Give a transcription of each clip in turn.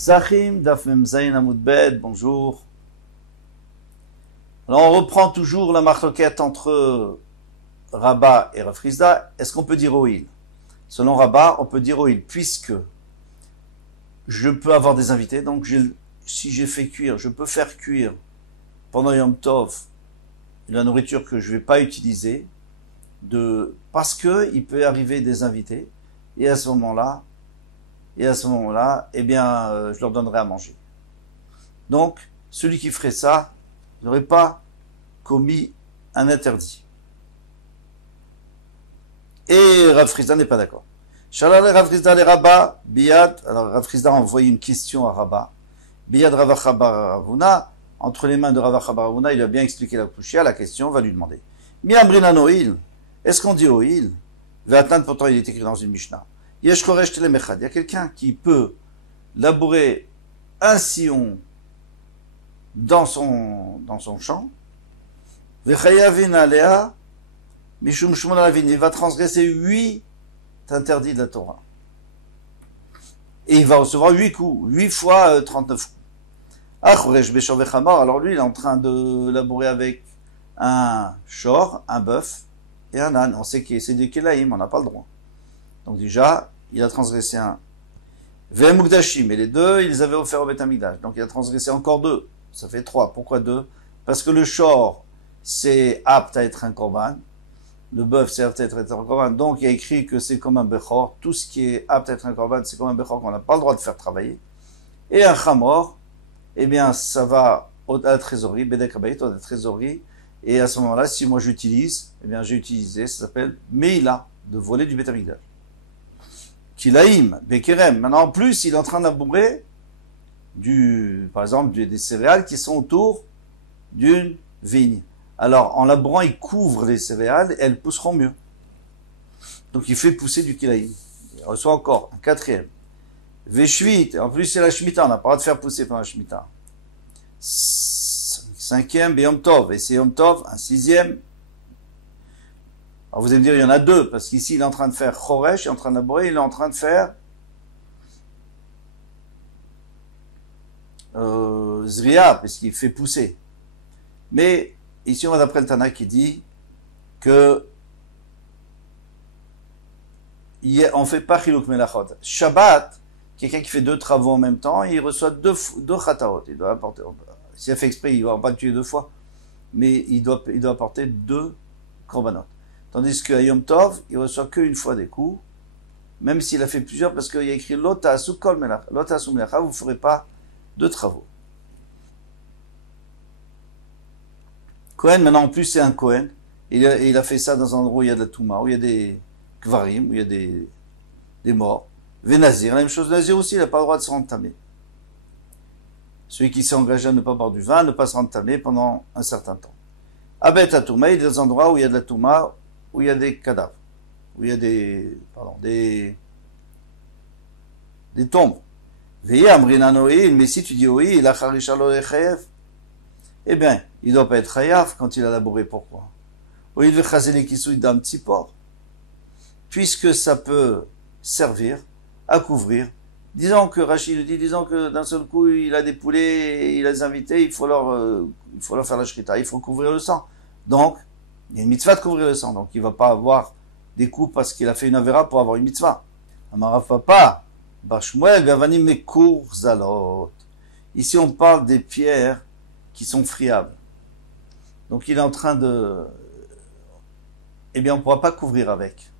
Zachim, Daf Mem Zayin Amud Bet, bonjour. Alors on reprend toujours la marloquette entre Rabat et Rav Chisda. Est-ce qu'on peut dire Oil? Selon Rabat, on peut dire Oil, puisque je peux avoir des invités, donc si j'ai fait cuire, je peux faire cuire pendant Yom Tov la nourriture que je ne vais pas utiliser, parce que il peut arriver des invités, et à ce moment-là, eh bien, je leur donnerai à manger. Donc, celui qui ferait ça n'aurait pas commis un interdit. Et Rav Chisda n'est pas d'accord. Shalal Rav Chisda le Rabat, Biyad, alors Rav Chisda a envoyé une question à Rabat. Biyad Rav Acha bar Ravuna, entre les mains de Rav Acha bar Ravuna, il a bien expliqué la couchia, la question, on va lui demander. Mi amrinan oil, est-ce qu'on dit oil? Ve'atan, pourtant il est écrit dans une Mishnah. Yesh choresh telemechad, il y a quelqu'un qui peut labourer un sillon dans son champ. Vechayavin alea, mishum shumon alavin, il va transgresser 8 interdits de la Torah. Et il va recevoir 8 coups, 8 fois 39 coups. Ah, choresh beshor vechamor, alors lui il est en train de labourer avec un shor, un bœuf et un âne. On sait que c'est des kelaïm, on n'a pas le droit. Donc déjà, il a transgressé un. Ve'emukdashim, et les deux, ils les avaient offert au Beth Amikdash. Donc il a transgressé encore 2. Ça fait 3. Pourquoi 2? Parce que le shor, c'est apte à être un korban. Le bœuf, c'est apte à être un korban. Donc il a écrit que c'est comme un bechor. Tout ce qui est apte à être un korban, c'est comme un bechor qu'on n'a pas le droit de faire travailler. Et un chamor, eh bien, ça va à la trésorerie, bedek habayit, à la trésorerie. Et à ce moment-là, si moi j'utilise, eh bien j'ai utilisé, ça s'appelle meila, de voler du Beth Amikdash. Kilaïm, Bekerem. Maintenant, en plus, il est en train d'abourer par exemple, des céréales qui sont autour d'une vigne. Alors, en labourant, il couvre les céréales et elles pousseront mieux. Donc, il fait pousser du kilaïm. Il reçoit encore un 4e. Veshvit. En plus, c'est la Shemitah. On n'a pas le droit de faire pousser pendant la Shemitah. 5e, Yom Tov. Et c'est Yom Tov, un 6e. Alors vous allez me dire, il y en a 2, parce qu'ici, il est en train de faire Choresh, il est en train de labourer, il est en train de faire Zria, parce qu'il fait pousser. Mais ici, on va d'après le Tana qui dit que on fait pas Chiluk Melachot. Shabbat, quelqu'un qui fait 2 travaux en même temps, il reçoit 2 chataot. Il doit apporter, s'il a fait exprès, il ne va pas le tuer 2 fois, mais il doit apporter 2 korbanot. Tandis qu'à Yom Tov, il reçoit qu'une fois des coups, même s'il a fait plusieurs, parce qu'il y a écrit Lota Asukol Melacha, Lota Asuk Melacha, vous ne ferez pas de travaux. Kohen, maintenant en plus c'est un Kohen, il a fait ça dans un endroit où il y a de la Touma, où il y a des Kvarim, où il y a des morts. Vénazir, la même chose, Nazir aussi, il n'a pas le droit de se rendre tamé. Celui qui s'est engagé à ne pas boire du vin, ne pas se rendre tamé pendant un certain temps. Abet à Touma, il y a des endroits où il y a de la Touma, où il y a des cadavres, où il y a des tombes. Veillez amrinan oil, mais si tu dis oil, il a charisha lo echayev. Eh bien, il ne doit pas être chayav quand il a labouré. Pourquoi? Oil vechazeli kisui dam tzipor. Puisque ça peut servir à couvrir. Disons que Rachid dit, disons que d'un seul coup, il a des poulets, il a des invités, il faut leur faire la shrita, il faut couvrir le sang. Donc, il y a une mitzvah de couvrir le sang, donc il ne va pas avoir des coups parce qu'il a fait une avéra pour avoir une mitzvah. Amarav papa, Bashmuel, Gavanim Mekour Zalot. Ici, on parle des pierres qui sont friables. Donc, il est en train de... Eh bien, on ne pourra pas couvrir avec.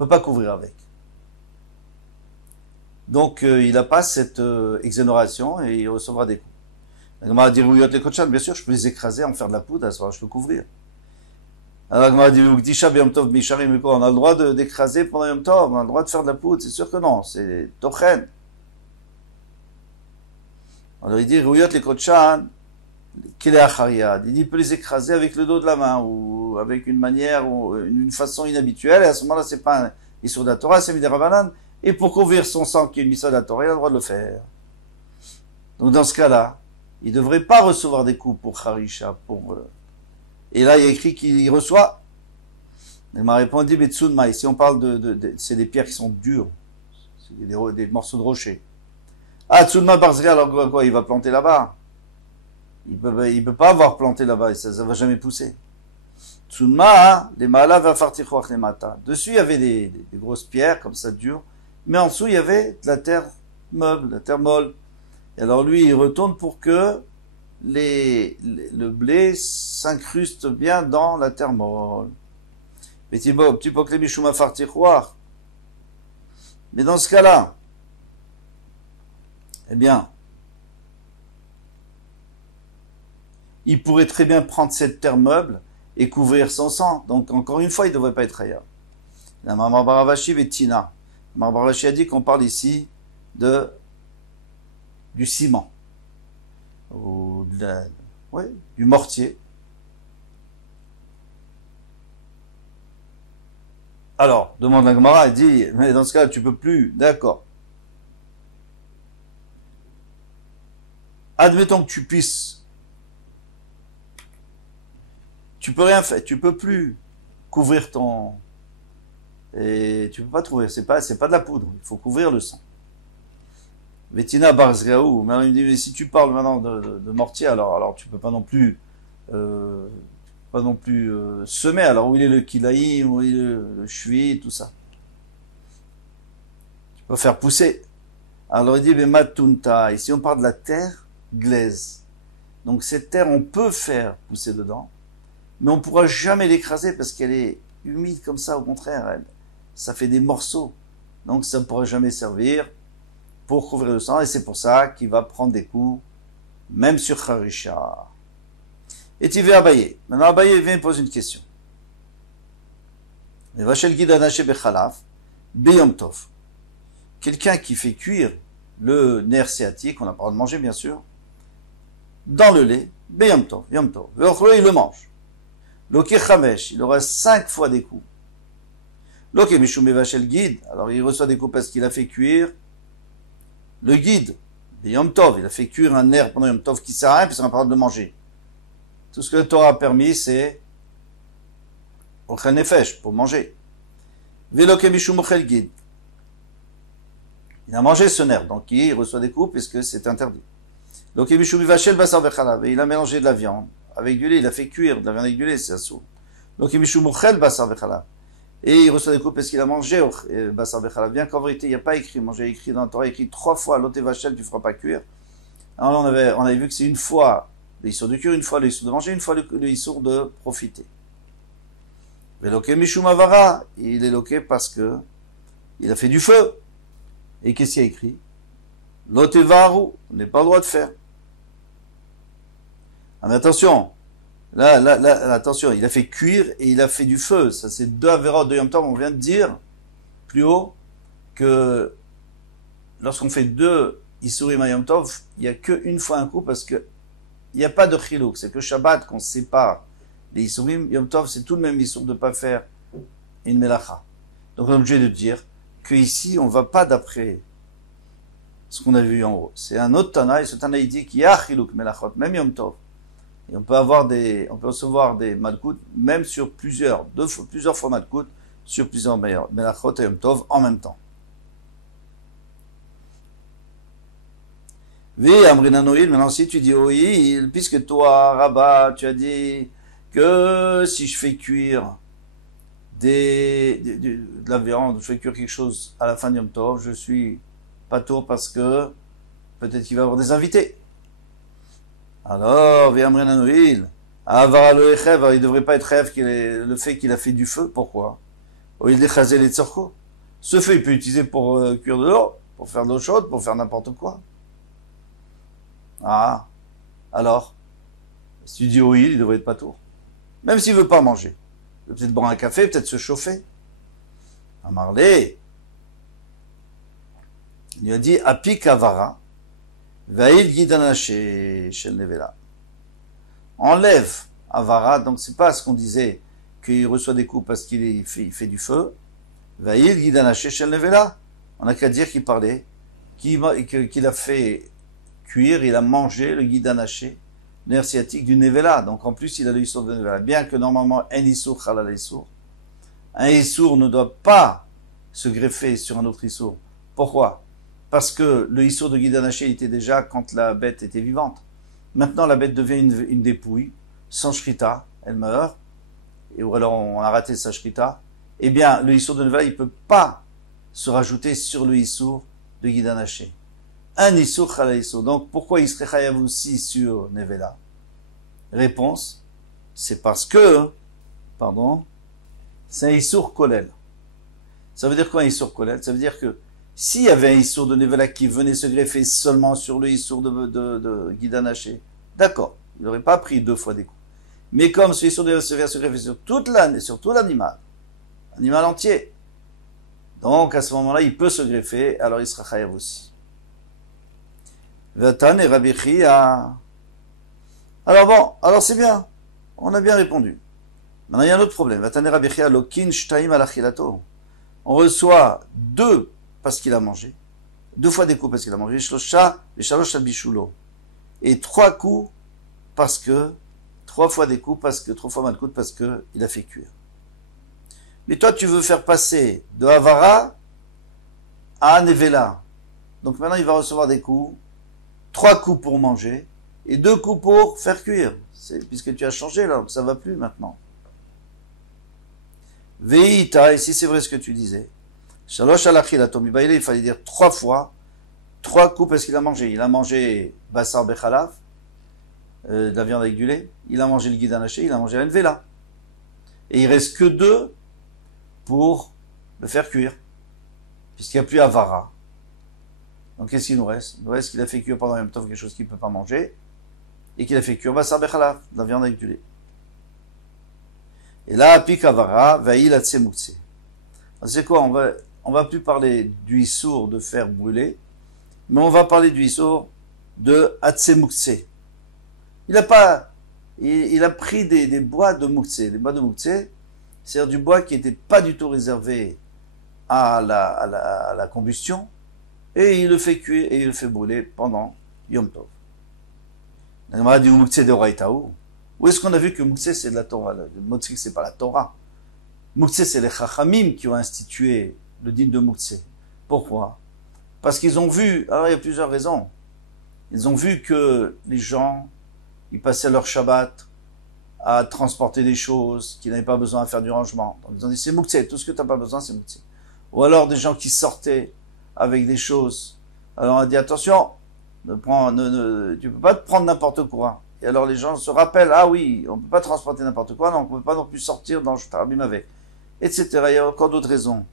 On ne peut pas couvrir avec. Donc, il n'a pas cette exonération et il recevra des coups. On va dire, oui, bien sûr, je peux les écraser, en faire de la poudre, à ce moment je peux couvrir. Alors, on va dire, on a le droit d'écraser pendant Yom Tov, on a le droit de faire de la poudre, c'est sûr que non, c'est Tochen. Alors, il dit, Ruyot les Kotchan, il dit, il peut les écraser avec le dos de la main, ou avec une manière, ou une façon inhabituelle, et à ce moment-là, c'est pas un issur de la Torah, c'est Midirabanan, et pour couvrir son sang qui est une mission de la Torah, il a le droit de le faire. Donc, dans ce cas-là, il ne devrait pas recevoir des coups pour Harisha, Et là, il y a écrit qu'il reçoit. Il m'a répondu, Betsunma, ici on parle c'est des pierres qui sont dures. C'est des morceaux de rocher. Ah, Tsunma Barzria, alors quoi, il va planter là-bas? Il peut pas avoir planté là-bas, ça va jamais pousser. Tsunma, les Maala va fartichoach les mata. Dessus, il y avait des grosses pierres, comme ça, dures. Mais en dessous, il y avait de la terre meuble, de la terre molle. Et alors lui, il retourne pour que le blé s'incruste bien dans la terre molle. Mais dans ce cas-là, eh bien, il pourrait très bien prendre cette terre meuble et couvrir son sang. Donc, encore une fois, il ne devrait pas être ailleurs. La Mamar Baravashi et Tina. Mamar Baravashi a dit qu'on parle ici du ciment. Ou du mortier. Alors, demande la Gemara, elle dit, mais dans ce cas, tu peux plus. D'accord. Admettons que tu puisses. Tu peux rien faire. Tu peux plus couvrir ton. Et tu peux pas trouver. C'est pas de la poudre. Il faut couvrir le sang. Vetina Barzgaou. Mais il me dit, mais si tu parles maintenant de mortier, alors tu peux pas non plus. Semer. Alors où il est le kilaïm, où il est le chevy, tout ça. Tu peux faire pousser. Alors il dit, mais matunta. Ici on parle de la terre glaise. Donc cette terre, on peut faire pousser dedans, mais on ne pourra jamais l'écraser parce qu'elle est humide comme ça. Au contraire, ça fait des morceaux. Donc ça ne pourra jamais servir pour couvrir le sang. Et c'est pour ça qu'il va prendre des coups, même sur Harisha. Et tu vas Abaye. Maintenant Abaye vient poser une question. Quelqu'un qui fait cuire le nerf sciatique, on n'a pas le droit de manger bien sûr, dans le lait, Yom Tov. Il le mange. Loké Chamesh, il aura 5 fois des coups. Loké Mishum Vachel guide, alors il reçoit des coups parce qu'il a fait cuire le guide. Yom Tov, il a fait cuire un nerf pendant Yom Tov qui sert à rien, puis ça n'a pas le droit de manger. Tout ce que le Torah a permis, c'est Ochel Nefesh, pour manger. Veloké Mishum Ochel guide. Il a mangé ce nerf, donc il reçoit des coups puisque c'est interdit. Donc et il a mélangé de la viande avec du lait, il a fait cuire de la viande avec du lait, c'est assourd. Donc et il reçoit des coups parce qu'il a mangé basar vechala. Bien qu'en vérité il n'y a pas écrit manger, écrit dans la Torah, écrit 3 fois l'oté vachel, tu ne feras pas cuire. Alors on avait vu que c'est une fois le issour de cuire, une fois le issour de manger, une fois le issour de profiter. Mais loké mishum avara, il est loqué parce que il a fait du feu. Et qu'est-ce qu'il y a écrit? L'otevaru, on n'est pas le droit de faire. Mais attention, attention, il a fait cuire et il a fait du feu. Ça, c'est 2 avérotes de Yom Tov. On vient de dire plus haut que lorsqu'on fait 2 Isurim à Yom Tov, il n'y a qu'une fois un coup parce que il n'y a pas de chilouk. C'est que Shabbat qu'on sépare les Isurim. Yom Tov, c'est tout le même Isur de ne pas faire une melacha. Donc on est obligé de dire qu'ici, on ne va pas d'après ce qu'on a vu en haut. C'est un autre Tana, et ce Tana il dit qu'il y a chilouk melachot, même Yom Tov. Et on peut recevoir des malkout, même sur plusieurs fois malkout, sur plusieurs melachot et Yom Tov en même temps. Oui, Amrina Noïl, maintenant si tu dis oui, puisque toi, Rabat, tu as dit que si je fais cuire de la viande, je fais cuire quelque chose à la fin de Yom Tov, je suis pas tour parce que peut-être qu'il va y avoir des invités. Alors, il ne devrait pas être rêve le fait qu'il a fait du feu. Pourquoi? Ce feu, il peut utiliser pour cuire de l'eau, pour faire de l'eau chaude, pour faire n'importe quoi. Ah, alors, si tu dis oui, il devrait être pas tour. Même s'il veut pas manger. Il peut peut-être boire un café, peut-être se chauffer. Amarlé, il lui a dit Api Kavara, Vaïl Gidana chez Nevela. Enlève Avara, donc c'est pas ce qu'on disait qu'il reçoit des coups parce qu'il fait du feu. Vaïl Gidana chez Nevela. On n'a qu'à dire qu'il parlait, qu'il a fait cuire, il a mangé le Gidanaché, nerf sciatique du Nevela. Donc en plus il a le Issour de Nevela. Bien que normalement un Issour Chalal Issour. Un Issour ne doit pas se greffer sur un autre Issour. Pourquoi? parce que le issour de Guidanaché était déjà quand la bête était vivante. Maintenant, la bête devient une dépouille, sans shrita, elle meurt, et ou alors on a raté sa shrita. Eh bien, le issour de Nevela, il ne peut pas se rajouter sur le issour de Guidanaché. Un issour chala issour. Donc, pourquoi il serait chayav aussi sur Nevela? Réponse, c'est parce que, c'est un issour kolel. Ça veut dire quoi un issour kolel? Ça veut dire que s'il y avait un issour de Nevela qui venait se greffer seulement sur le issour de Guidanaché, d'accord, il n'aurait pas pris 2 fois des coups. Mais comme ce issour de Nevela se greffer sur toute l'année, sur tout l'animal, animal entier, donc à ce moment-là, il peut se greffer, alors il sera chayav aussi. Vatan et Rabbi Chia. Alors bon, alors c'est bien, on a bien répondu. Maintenant il y a un autre problème. Vatan et Rabbi Chia lokin shtaim alachilato. On reçoit 2 parce qu'il a mangé, 2 fois des coups parce qu'il a mangé, shlosha et shalosh al bishulo, et 3 coups parce que 3 fois des coups parce que 3 fois malkout parce que il a fait cuire. Mais toi tu veux faire passer de Havara à Nevela. Donc maintenant il va recevoir des coups, 3 coups pour manger et 2 coups pour faire cuire. Puisque tu as changé là, donc ça va plus maintenant. Veita, et si c'est vrai ce que tu disais, Shalosh alachilato mibaile, il fallait dire 3 fois, 3 coups parce qu'il a mangé. Il a mangé Bassar Bechalav, de la viande avec du lait, il a mangé le Guidanaché, il a mangé la Nevela. Et il reste que 2 pour le faire cuire, puisqu'il n'y a plus Havara. Donc qu'est-ce qu'il nous reste? Il nous reste qu'il a fait cuire pendant Yom Tov quelque chose qu'il ne peut pas manger, et qu'il a fait cuire Bassar Bechalav, de la viande avec du lait. Et là, Pik Havara, Vaïl Atsemukse. C'est quoi? On va plus parler du issour de faire brûler, mais on va parler du issour de Atsemukse. Il a pris des bois de Mukse. Les bois de Mukse, c'est-à-dire du bois qui n'était pas du tout réservé à la combustion, et il le fait cuire et il le fait brûler pendant Yom Tov. On a dit Mukse de Oraïtaou. Où est-ce qu'on a vu que Mukse c'est de la Torah? Le Mukse c'est pas la Torah. Mukse c'est les Chachamim qui ont institué le din de Mukse. Pourquoi? Parce qu'ils ont vu, alors il y a plusieurs raisons. Ils ont vu que les gens, ils passaient leur Shabbat à transporter des choses, qu'ils n'avaient pas besoin à faire du rangement. Donc ils ont dit c'est Mukse, tout ce que tu n'as pas besoin c'est Mukse. Ou alors des gens qui sortaient avec des choses. Alors on a dit attention, tu peux pas te prendre n'importe quoi. Et alors les gens se rappellent, ah oui, on ne peut pas transporter n'importe quoi, donc on ne peut pas non plus sortir dans le Shtarabim avec, etc. Il y a encore d'autres raisons.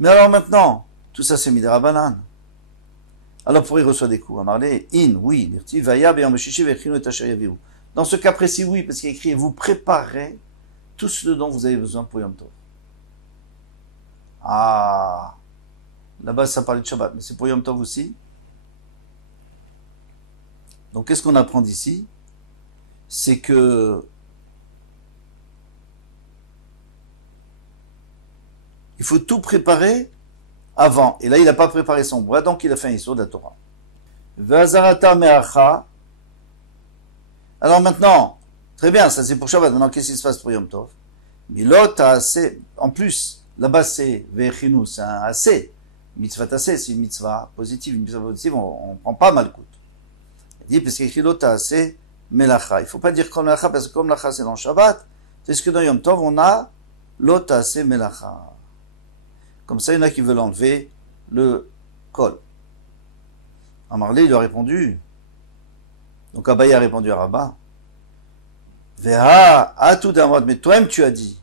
Mais alors maintenant, tout ça c'est Midera Banane. Alors pour y reçoit des coups, Amarlé, oui, Nirti, Vaya, Beyameshishi, Vechino et Tasher Yaviru. Dans ce cas précis, oui, parce qu'il y a écrit, vous préparez tout ce dont vous avez besoin pour Yom Tov. Ah, là-bas ça parlait de Shabbat, mais c'est pour Yom Tov aussi. Donc qu'est-ce qu'on apprend d'ici? C'est que il faut tout préparer avant. Et là, il n'a pas préparé son bois, donc il a fait un issour de la Torah. Vazarata me'acha. Alors maintenant, très bien, ça c'est pour Shabbat. Maintenant, qu'est-ce qui se passe pour Yom Tov? Milot assez. En plus, là-bas c'est ve'echinu, c'est un assez. Mitzvah assez, c'est une mitzvah positive. Une mitzvah positive, on prend pas mal coûte. Il dit, parce qu'il écrit l'autre assez. Melacha. Il ne faut pas dire comme Melacha, parce que comme Melacha c'est dans Shabbat, c'est ce que dans Yom Tov, on a l'otase Melacha. Comme ça, il y en a qui veulent enlever le kol. Amarlé, il lui a répondu. Donc Abaye a répondu à Rabat. Veha, à tout d'un mode, mais toi-même tu as dit.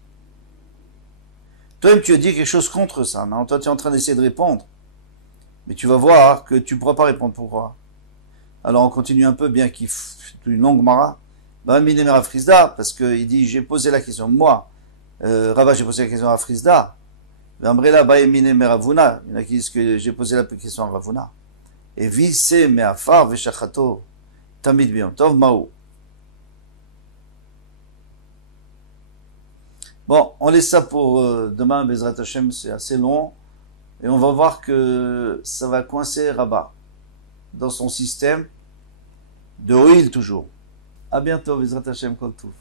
Toi-même tu as dit quelque chose contre ça. Maintenant, toi tu es en train d'essayer de répondre. Mais tu vas voir que tu ne pourras pas répondre. Pourquoi? Alors on continue un peu, bien qu'il fasse une longue mara. Mine Rav Frisda, parce qu'il dit, j'ai posé la question, moi, Rabat, j'ai posé la question à Frisda. Amrela Baye Mine Ravuna, il y en a qui disent que j'ai posé la question à Ravuna. Et vise me'afar veshachato tamid biyom tov ma'u. Bon, on laisse ça pour demain, Bezrat Hashem, c'est assez long. Et on va voir que ça va coincer Rabat dans son système de Oil toujours. À bientôt, Bezrat Hashem, Kol Touf.